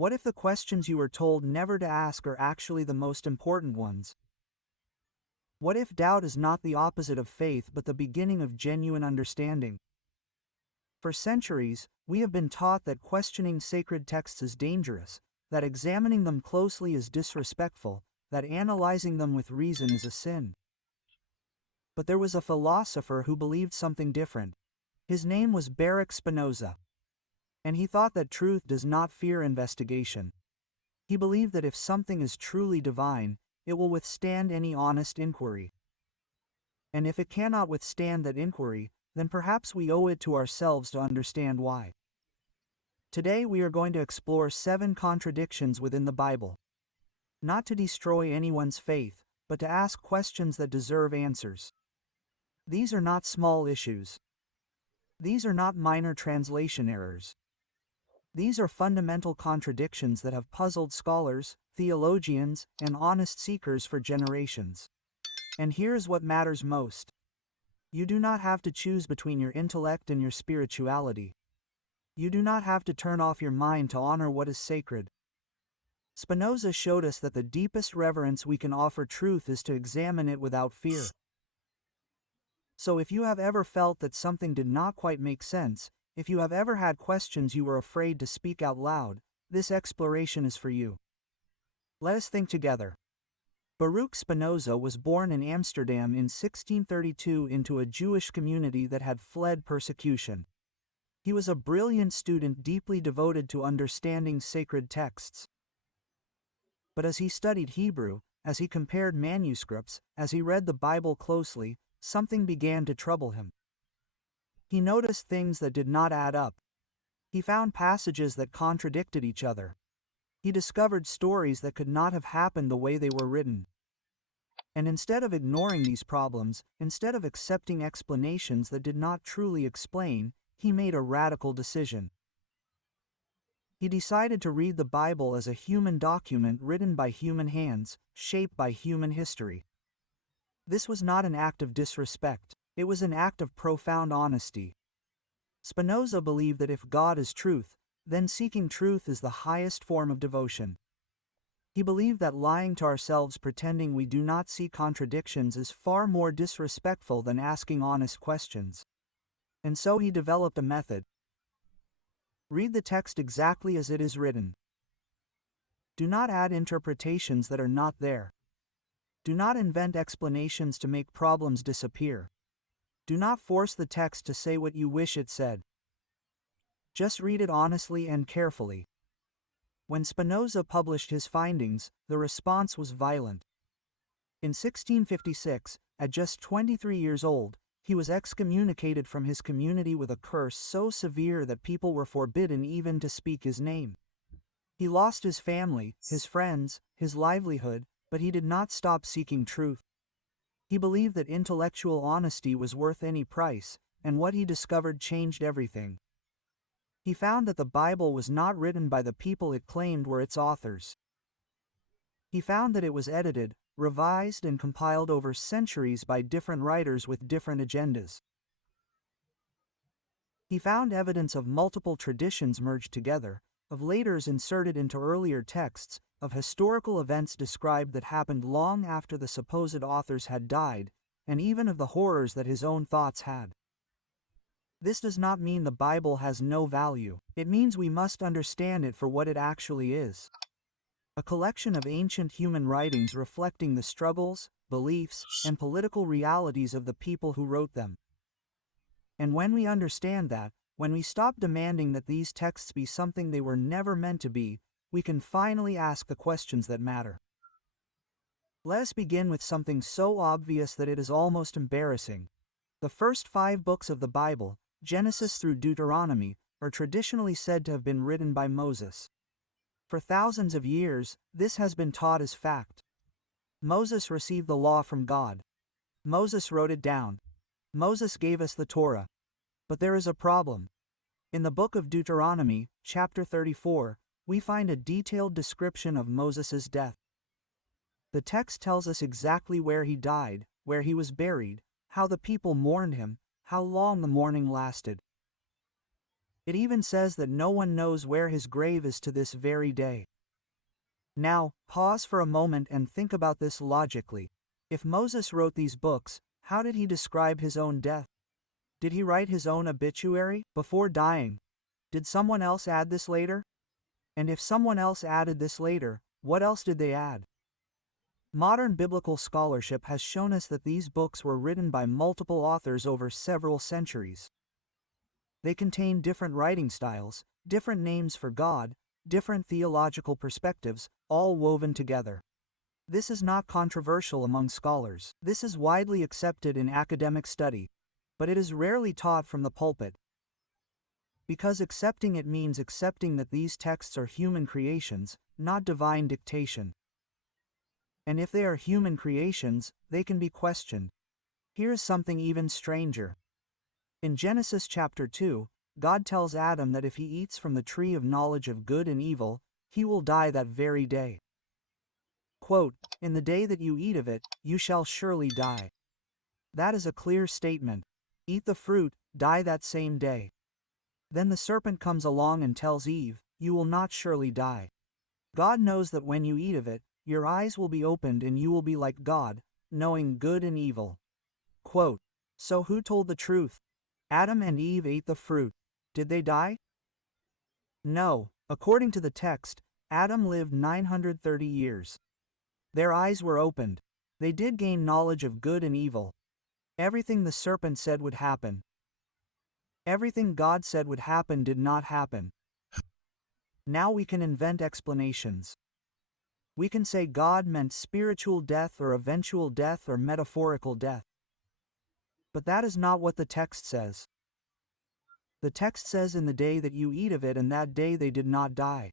What if the questions you were told never to ask are actually the most important ones? What if doubt is not the opposite of faith but the beginning of genuine understanding? For centuries, we have been taught that questioning sacred texts is dangerous, that examining them closely is disrespectful, that analyzing them with reason is a sin. But there was a philosopher who believed something different. His name was Spinoza. And he thought that truth does not fear investigation. He believed that if something is truly divine, it will withstand any honest inquiry. And if it cannot withstand that inquiry, then perhaps we owe it to ourselves to understand why. Today we are going to explore 7 contradictions within the Bible. Not to destroy anyone's faith, but to ask questions that deserve answers. These are not small issues. These are not minor translation errors. These are fundamental contradictions that have puzzled scholars, theologians, and honest seekers for generations. And here's what matters most. You do not have to choose between your intellect and your spirituality. You do not have to turn off your mind to honor what is sacred. Spinoza showed us that the deepest reverence we can offer truth is to examine it without fear. So if you have ever felt that something did not quite make sense, if you have ever had questions you were afraid to speak out loud, this exploration is for you. Let us think together. Baruch Spinoza was born in Amsterdam in 1632 into a Jewish community that had fled persecution. He was a brilliant student deeply devoted to understanding sacred texts. But as he studied Hebrew, as he compared manuscripts, as he read the Bible closely, something began to trouble him. He noticed things that did not add up. He found passages that contradicted each other. He discovered stories that could not have happened the way they were written. And instead of ignoring these problems, instead of accepting explanations that did not truly explain, he made a radical decision. He decided to read the Bible as a human document written by human hands, shaped by human history. This was not an act of disrespect. It was an act of profound honesty. Spinoza believed that if God is truth, then seeking truth is the highest form of devotion. He believed that lying to ourselves pretending we do not see contradictions is far more disrespectful than asking honest questions. And so he developed a method. Read the text exactly as it is written. Do not add interpretations that are not there. Do not invent explanations to make problems disappear. Do not force the text to say what you wish it said. Just read it honestly and carefully. When Spinoza published his findings, the response was violent. In 1656, at just 23 years old, he was excommunicated from his community with a curse so severe that people were forbidden even to speak his name. He lost his family, his friends, his livelihood, but he did not stop seeking truth. He believed that intellectual honesty was worth any price, and what he discovered changed everything. He found that the Bible was not written by the people it claimed were its authors. He found that it was edited, revised, and compiled over centuries by different writers with different agendas. He found evidence of multiple traditions merged together, of laters inserted into earlier texts, of historical events described that happened long after the supposed authors had died, and even of the horrors that his own thoughts had. This does not mean the Bible has no value. It means we must understand it for what it actually is. A collection of ancient human writings reflecting the struggles, beliefs, and political realities of the people who wrote them. And when we understand that, when we stop demanding that these texts be something they were never meant to be, we can finally ask the questions that matter. Let us begin with something so obvious that it is almost embarrassing. The first 5 books of the Bible, Genesis through Deuteronomy, are traditionally said to have been written by Moses. For thousands of years, this has been taught as fact. Moses received the law from God. Moses wrote it down. Moses gave us the Torah. But there is a problem. In the book of Deuteronomy, chapter 34, we find a detailed description of Moses' death. The text tells us exactly where he died, where he was buried, how the people mourned him, how long the mourning lasted. It even says that no one knows where his grave is to this very day. Now, pause for a moment and think about this logically. If Moses wrote these books, how did he describe his own death? Did he write his own obituary before dying? Did someone else add this later? And if someone else added this later, what else did they add? Modern biblical scholarship has shown us that these books were written by multiple authors over several centuries. They contain different writing styles, different names for God, different theological perspectives, all woven together. This is not controversial among scholars. This is widely accepted in academic study, but it is rarely taught from the pulpit. Because accepting it means accepting that these texts are human creations, not divine dictation. And if they are human creations, they can be questioned. Here's something even stranger. In Genesis chapter 2, God tells Adam that if he eats from the tree of knowledge of good and evil, he will die that very day. Quote, "In the day that you eat of it, you shall surely die." That is a clear statement. Eat the fruit, die that same day. Then the serpent comes along and tells Eve, "You will not surely die." God knows that when you eat of it, your eyes will be opened and you will be like God, knowing good and evil. Quote, "So who told the truth? Adam and Eve ate the fruit. Did they die? No, according to the text, Adam lived 930 years. Their eyes were opened. They did gain knowledge of good and evil. Everything the serpent said would happen. Everything God said would happen did not happen. Now we can invent explanations. We can say God meant spiritual death or eventual death or metaphorical death. But that is not what the text says. The text says in the day that you eat of it, and that day they did not die.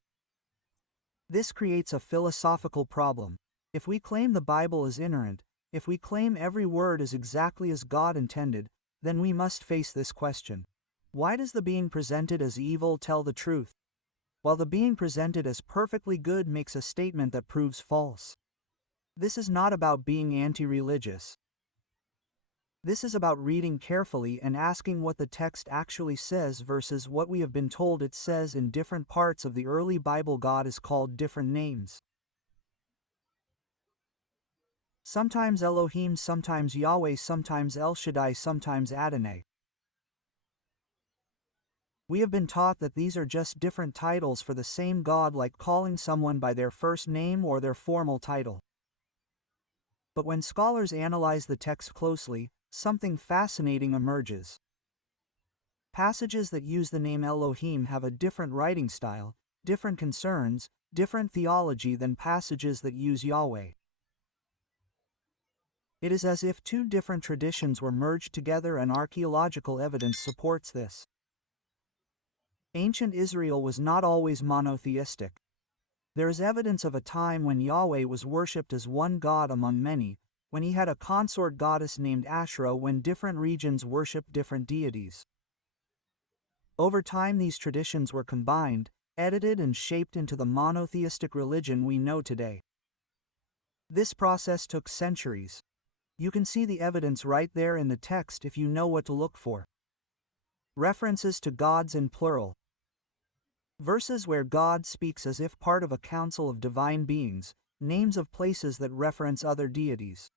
This creates a philosophical problem. If we claim the Bible is inerrant, if we claim every word is exactly as God intended, then we must face this question. Why does the being presented as evil tell the truth, while the being presented as perfectly good makes a statement that proves false? This is not about being anti-religious. This is about reading carefully and asking what the text actually says versus what we have been told it says. In different parts of the early Bible, God is called different names. Sometimes Elohim, sometimes Yahweh, sometimes El Shaddai, sometimes Adonai. We have been taught that these are just different titles for the same God, like calling someone by their first name or their formal title. But when scholars analyze the text closely, something fascinating emerges. Passages that use the name Elohim have a different writing style, different concerns, different theology than passages that use Yahweh. It is as if two different traditions were merged together, and archaeological evidence supports this. Ancient Israel was not always monotheistic. There is evidence of a time when Yahweh was worshipped as one God among many, when he had a consort goddess named Asherah, when different regions worshipped different deities. Over time, these traditions were combined, edited, and shaped into the monotheistic religion we know today. This process took centuries. You can see the evidence right there in the text if you know what to look for. References to gods in plural. Verses where God speaks as if part of a council of divine beings, names of places that reference other deities.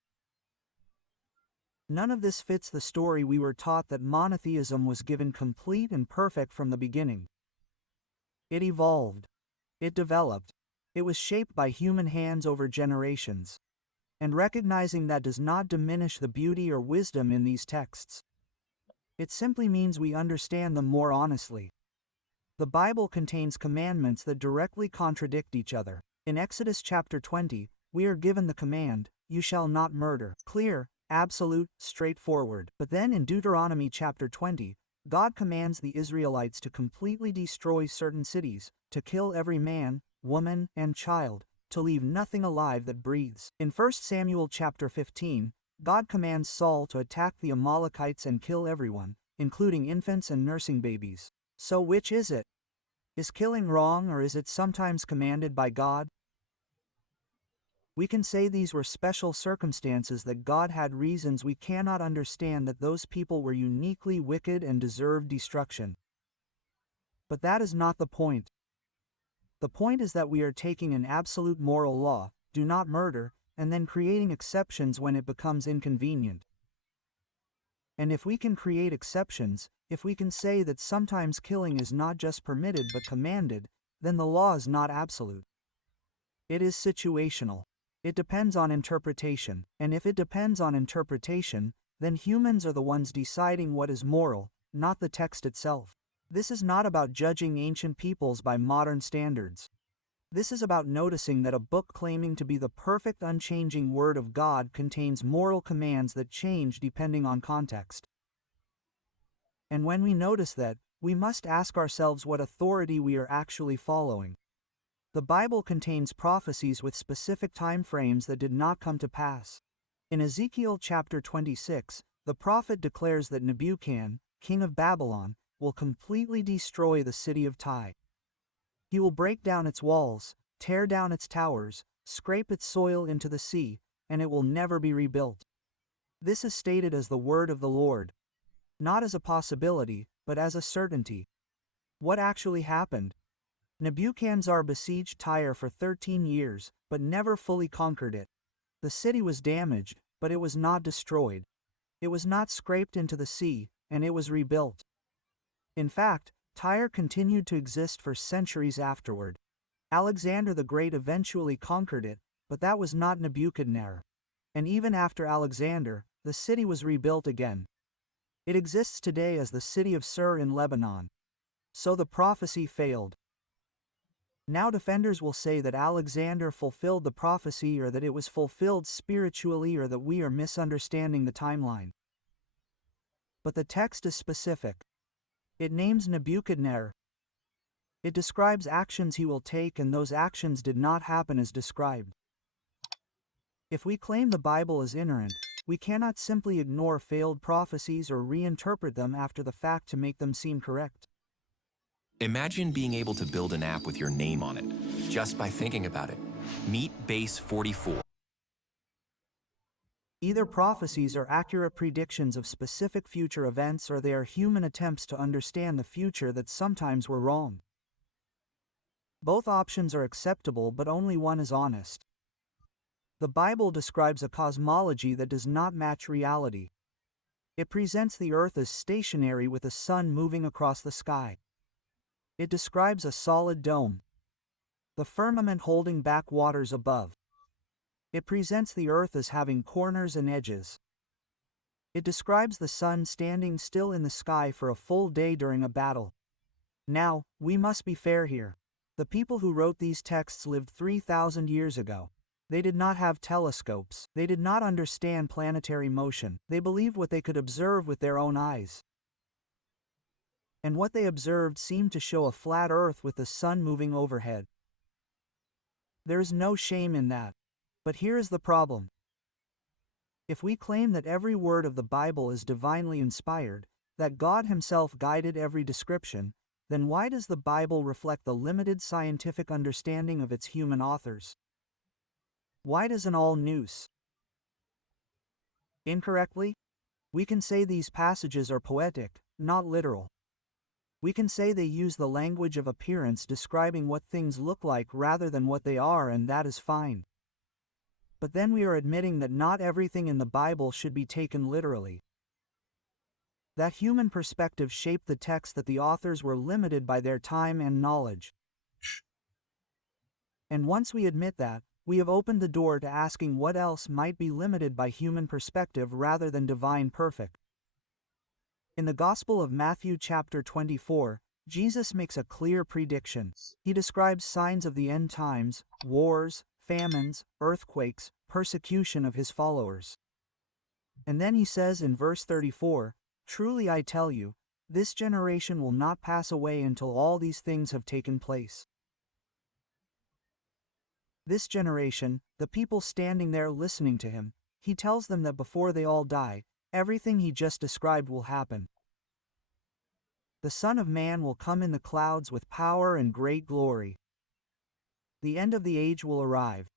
None of this fits the story we were taught that monotheism was given complete and perfect from the beginning. It evolved. It developed. It was shaped by human hands over generations. And recognizing that does not diminish the beauty or wisdom in these texts. It simply means we understand them more honestly. The Bible contains commandments that directly contradict each other. In Exodus chapter 20, we are given the command, "You shall not murder." Clear, absolute, straightforward. But then in Deuteronomy chapter 20, God commands the Israelites to completely destroy certain cities, to kill every man, woman, and child, to leave nothing alive that breathes. In 1 Samuel chapter 15, God commands Saul to attack the Amalekites and kill everyone, including infants and nursing babies. So which is it? Is killing wrong, or is it sometimes commanded by God? We can say these were special circumstances, that God had reasons we cannot understand, that those people were uniquely wicked and deserved destruction. But that is not the point. The point is that we are taking an absolute moral law, do not murder, and then creating exceptions when it becomes inconvenient. And if we can create exceptions, if we can say that sometimes killing is not just permitted but commanded, then the law is not absolute. It is situational. It depends on interpretation, and if it depends on interpretation, then humans are the ones deciding what is moral, not the text itself. This is not about judging ancient peoples by modern standards. This is about noticing that a book claiming to be the perfect unchanging Word of God contains moral commands that change depending on context. And when we notice that, we must ask ourselves what authority we are actually following. The Bible contains prophecies with specific time frames that did not come to pass. In Ezekiel chapter 26, the prophet declares that Nebuchadnezzar, king of Babylon, will completely destroy the city of Tyre. He will break down its walls, tear down its towers, scrape its soil into the sea, and it will never be rebuilt. This is stated as the word of the Lord. Not as a possibility, but as a certainty. What actually happened? Nebuchadnezzar besieged Tyre for 13 years, but never fully conquered it. The city was damaged, but it was not destroyed. It was not scraped into the sea, and it was rebuilt. In fact, Tyre continued to exist for centuries afterward. Alexander the Great eventually conquered it, but that was not Nebuchadnezzar. And even after Alexander, the city was rebuilt again. It exists today as the city of Sur in Lebanon. So the prophecy failed. Now defenders will say that Alexander fulfilled the prophecy or that it was fulfilled spiritually or that we are misunderstanding the timeline. But the text is specific. It names Nebuchadnezzar. It describes actions he will take, and those actions did not happen as described. If we claim the Bible is inerrant, we cannot simply ignore failed prophecies or reinterpret them after the fact to make them seem correct. Imagine being able to build an app with your name on it, just by thinking about it. Meet Base 44. Either prophecies are accurate predictions of specific future events, or they are human attempts to understand the future that sometimes were wrong. Both options are acceptable, but only one is honest. The Bible describes a cosmology that does not match reality. It presents the earth as stationary with the sun moving across the sky. It describes a solid dome, the firmament holding back waters above. It presents the earth as having corners and edges. It describes the sun standing still in the sky for a full day during a battle. Now, we must be fair here. The people who wrote these texts lived 3,000 years ago. They did not have telescopes. They did not understand planetary motion. They believed what they could observe with their own eyes. And what they observed seemed to show a flat earth with the sun moving overhead. There is no shame in that. But here is the problem. If we claim that every word of the Bible is divinely inspired, that God Himself guided every description, then why does the Bible reflect the limited scientific understanding of its human authors? Why doesn't all news? Incorrectly? We can say these passages are poetic, not literal. We can say they use the language of appearance describing what things look like rather than what they are, and that is fine. But then we are admitting that not everything in the Bible should be taken literally. That human perspective shaped the text, that the authors were limited by their time and knowledge. And once we admit that, we have opened the door to asking what else might be limited by human perspective rather than divine perfect. In the Gospel of Matthew chapter 24, Jesus makes a clear prediction. He describes signs of the end times, wars, famines, earthquakes, persecution of His followers. And then He says in verse 34, "Truly I tell you, this generation will not pass away until all these things have taken place." This generation, the people standing there listening to Him, He tells them that before they all die, everything He just described will happen. The Son of Man will come in the clouds with power and great glory. The end of the age will arrive.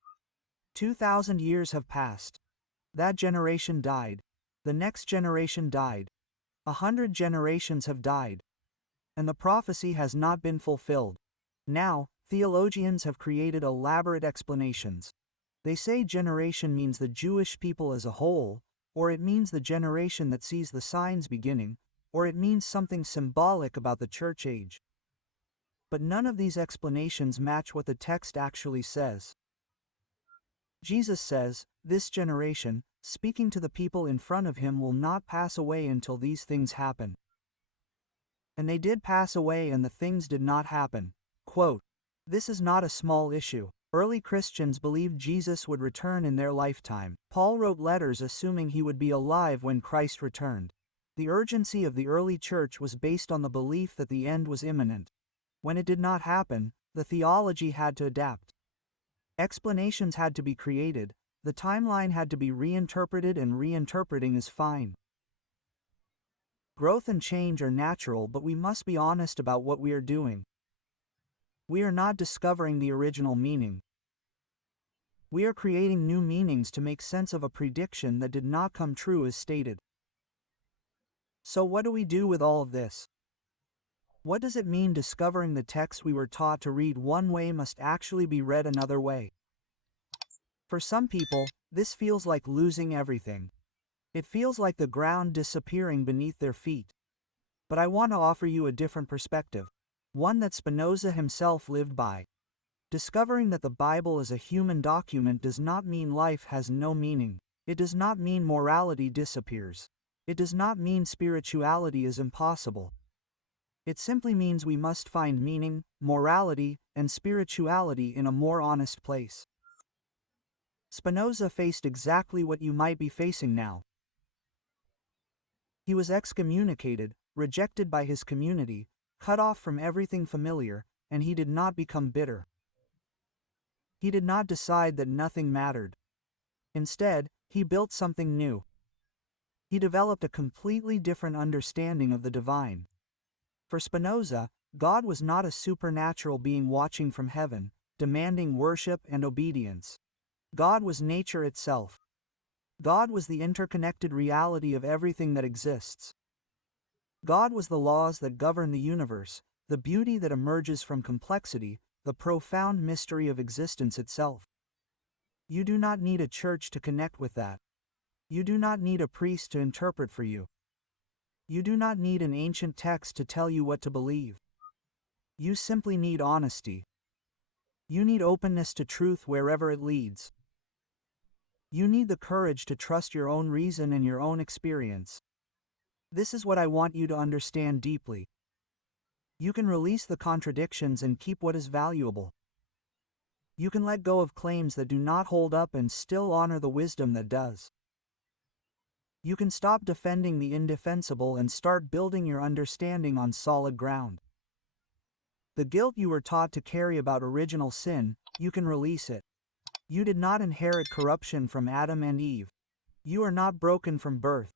2,000 years have passed. That generation died. The next generation died. 100 generations have died. and the prophecy has not been fulfilled. Now, theologians have created elaborate explanations. They say generation means the Jewish people as a whole, or it means the generation that sees the signs beginning, or it means something symbolic about the church age. But none of these explanations match what the text actually says. Jesus says, "This generation," speaking to the people in front of him, "will not pass away until these things happen." And they did pass away, and the things did not happen. Quote, "This is not a small issue. Early Christians believed Jesus would return in their lifetime. Paul wrote letters assuming he would be alive when Christ returned. The urgency of the early church was based on the belief that the end was imminent. When it did not happen, the theology had to adapt. Explanations had to be created, the timeline had to be reinterpreted, and reinterpreting is fine. Growth and change are natural, but we must be honest about what we are doing. We are not discovering the original meaning. We are creating new meanings to make sense of a prediction that did not come true as stated. So what do we do with all of this? What does it mean discovering the text we were taught to read one way must actually be read another way? For some people, this feels like losing everything. It feels like the ground disappearing beneath their feet. But I want to offer you a different perspective, one that Spinoza himself lived by. Discovering that the Bible is a human document does not mean life has no meaning. It does not mean morality disappears. It does not mean spirituality is impossible. It simply means we must find meaning, morality, and spirituality in a more honest place. Spinoza faced exactly what you might be facing now. He was excommunicated, rejected by his community, cut off from everything familiar, and he did not become bitter. He did not decide that nothing mattered. Instead, he built something new. He developed a completely different understanding of the divine. For Spinoza, God was not a supernatural being watching from heaven, demanding worship and obedience. God was nature itself. God was the interconnected reality of everything that exists. God was the laws that govern the universe, the beauty that emerges from complexity, the profound mystery of existence itself. You do not need a church to connect with that. You do not need a priest to interpret for you. You do not need an ancient text to tell you what to believe. You simply need honesty. You need openness to truth wherever it leads. You need the courage to trust your own reason and your own experience. This is what I want you to understand deeply. You can release the contradictions and keep what is valuable. You can let go of claims that do not hold up and still honor the wisdom that does. You can stop defending the indefensible and start building your understanding on solid ground. The guilt you were taught to carry about original sin, you can release it. You did not inherit corruption from Adam and Eve. You are not broken from birth.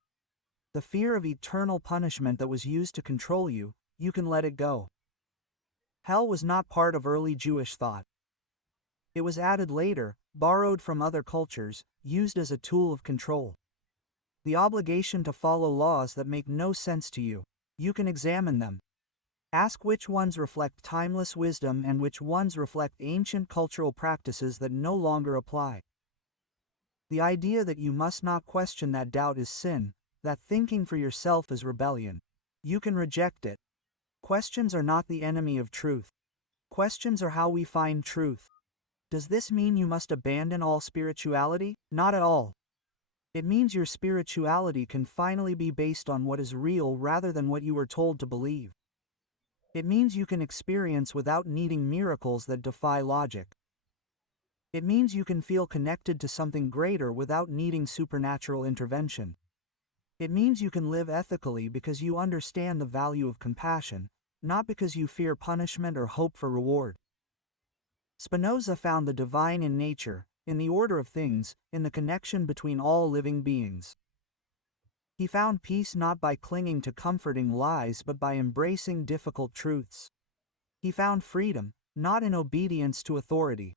The fear of eternal punishment that was used to control you, you can let it go. Hell was not part of early Jewish thought. It was added later, borrowed from other cultures, used as a tool of control. The obligation to follow laws that make no sense to you, you can examine them. Ask which ones reflect timeless wisdom and which ones reflect ancient cultural practices that no longer apply. The idea that you must not question that doubt is sin, that thinking for yourself is rebellion. You can reject it. Questions are not the enemy of truth. Questions are how we find truth. Does this mean you must abandon all spirituality? Not at all. It means your spirituality can finally be based on what is real rather than what you were told to believe. It means you can experience without needing miracles that defy logic. It means you can feel connected to something greater without needing supernatural intervention. It means you can live ethically because you understand the value of compassion, not because you fear punishment or hope for reward. Spinoza found the divine in nature, in the order of things, in the connection between all living beings. He found peace not by clinging to comforting lies but by embracing difficult truths. He found freedom, not in obedience to authority,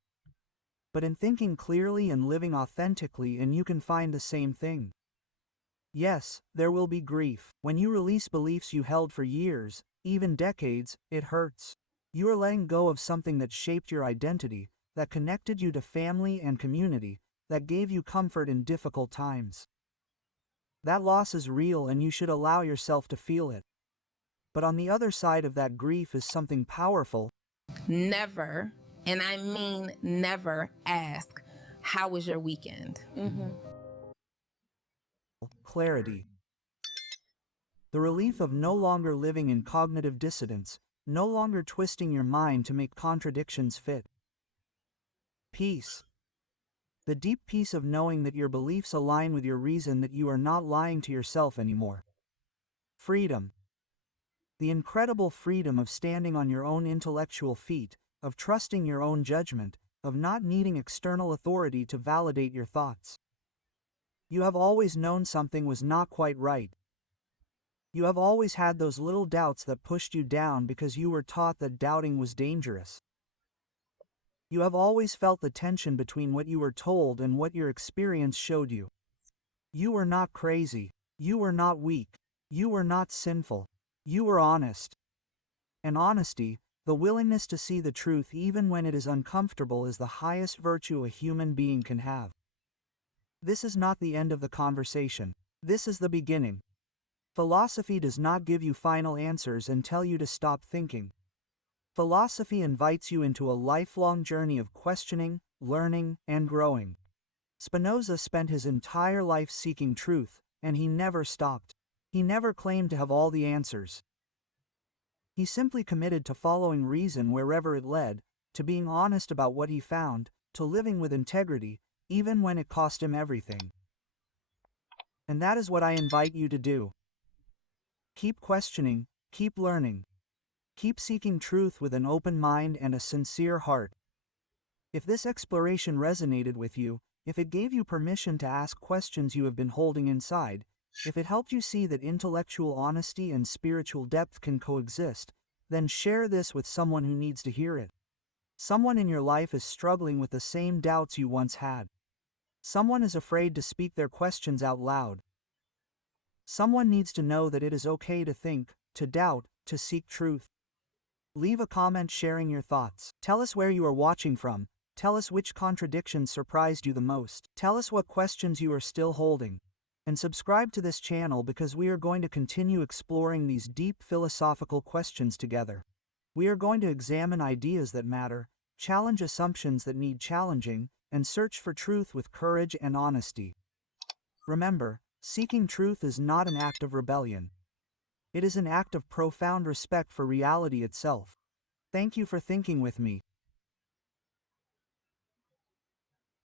but in thinking clearly and living authentically, and you can find the same thing. Yes, there will be grief. When you release beliefs you held for years, even decades, it hurts. You are letting go of something that shaped your identity, that connected you to family and community, that gave you comfort in difficult times. That loss is real and you should allow yourself to feel it. But on the other side of that grief is something powerful. Never, and I mean never, ask, how was your weekend? Clarity. The relief of no longer living in cognitive dissonance, no longer twisting your mind to make contradictions fit. Peace. The deep peace of knowing that your beliefs align with your reason, that you are not lying to yourself anymore. Freedom. The incredible freedom of standing on your own intellectual feet, of trusting your own judgment, of not needing external authority to validate your thoughts. You have always known something was not quite right. You have always had those little doubts that pushed you down because you were taught that doubting was dangerous. You have always felt the tension between what you were told and what your experience showed you. You were not crazy. You were not weak. You were not sinful. You were honest. And honesty, the willingness to see the truth even when it is uncomfortable, is the highest virtue a human being can have. This is not the end of the conversation. This is the beginning. Philosophy does not give you final answers and tell you to stop thinking. Philosophy invites you into a lifelong journey of questioning, learning, and growing. Spinoza spent his entire life seeking truth, and he never stopped. He never claimed to have all the answers. He simply committed to following reason wherever it led, to being honest about what he found, to living with integrity, even when it cost him everything. And that is what I invite you to do. Keep questioning, keep learning. Keep seeking truth with an open mind and a sincere heart. If this exploration resonated with you, if it gave you permission to ask questions you have been holding inside, if it helped you see that intellectual honesty and spiritual depth can coexist, then share this with someone who needs to hear it. Someone in your life is struggling with the same doubts you once had. Someone is afraid to speak their questions out loud. Someone needs to know that it is okay to think, to doubt, to seek truth. Leave a comment sharing your thoughts. Tell us where you are watching from. Tell us which contradictions surprised you the most. Tell us what questions you are still holding. And subscribe to this channel because we are going to continue exploring these deep philosophical questions together. We are going to examine ideas that matter, challenge assumptions that need challenging, and search for truth with courage and honesty. Remember, seeking truth is not an act of rebellion. It is an act of profound respect for reality itself. Thank you for thinking with me.